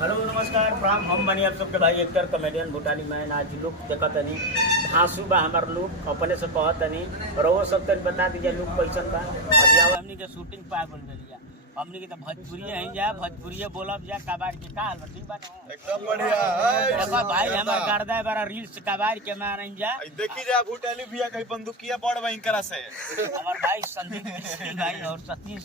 Hello नमस्कार प्रणाम। हम बनी आप सबके भाई एक्टर कॉमेडियन भूटानी मैन। आज लुक देखा तनी धांसू बा हमार लुक अपने से कह तनी रहो सब तनी बता दीजिए लुक कैसन बा। अब हमनी के शूटिंग पा बोल दिया हमनी के तो भोजपुरी है जा भोजपुरी बोलब जा कबाड़ के का हाल ठीक बा एकदम बढ़िया देखो भाई हमार गर्दा बड़ा रील्स कबाड़ के मारन जा देखी जा भूटानी भैया कहीं बंदूकिया बड़ भाई करा से हमार भाई संदीप भाई और सतीश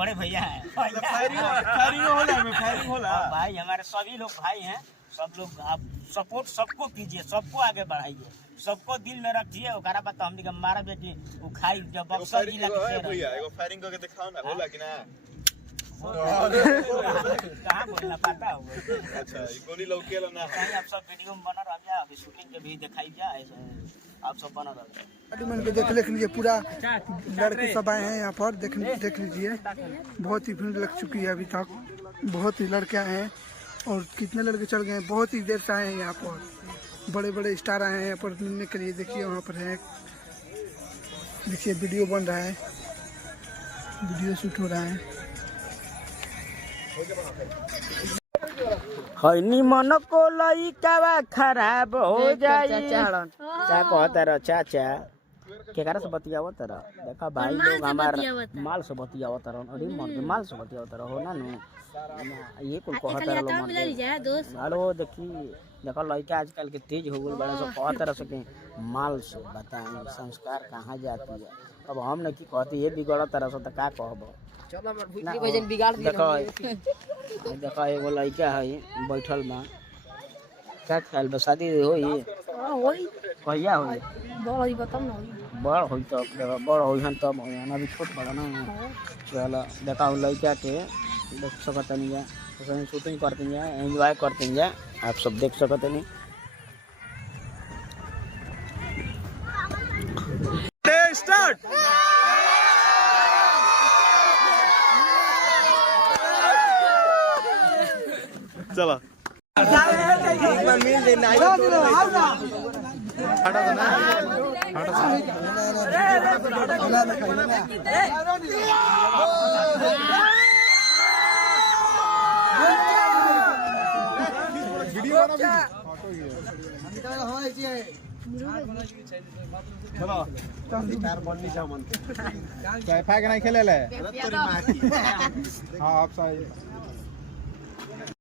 बड़े भैया है फायरिंग होला भाई हमारे सभी लोग भाई हैं। सब लोग आप सपोर्ट सबको कीजिए सबको आगे बढ़ाइए सबको दिल में रखिए ओकरा बात हमनी के मारा बेटी उ खाई जब बक्सर जिला के भैया एगो फायरिंग करके दिखाओ ना होला कि ना कहां बोलना पता हो। अच्छा ई गोली लौकेला ना भाई आप सब वीडियो में बना रह जा अभी शूटिंग के भी दिखाई जा ऐसे आप सब बना रह मन के देख लीजिए पूरा लड़के सब आए हैं यहाँ पर देख लीजिए बहुत ही भीड़ लग चुकी है अभी तक बहुत ही लड़के आए हैं और कितने लड़के चढ़ गए हैं बहुत ही देर से आए हैं यहाँ पर बड़े बड़े स्टार आए हैं यहाँ पर मिलने के लिए। देखिए वहाँ पर है देखिए वीडियो बन रहा है वीडियो शूट हो रहा है। हनी मन को लइका खराब हो जाई क्या कहता रह चाचा केकरा से बतियावत रह देखा भाई लोग हमार माल से बतियावत रह अरे मर माल से बतियावत रह हो ना ये कुल कहता रह दोस्त हेलो देखी देखो लड़का आजकल के तेज हो गए बड़ा सब कहता रह सके माल से बताएं संस्कार कहाँ जाती है। अब हम न की कहती ये बिगड़ तरह से तो का कहब देखो एगो लड़का है बैठल में क्या ख्याल बा शादी होई कहिया होई बड़ होई तब बड़ होई हम तब अभी छोट बड़ा ना चलो देखा लड़का के देख सकते नहीं शूटिंग करते हैं एंजॉय करते हैं आप सब देख सकते नहीं। स्टार्ट चलो नहीं खेले हाँ आप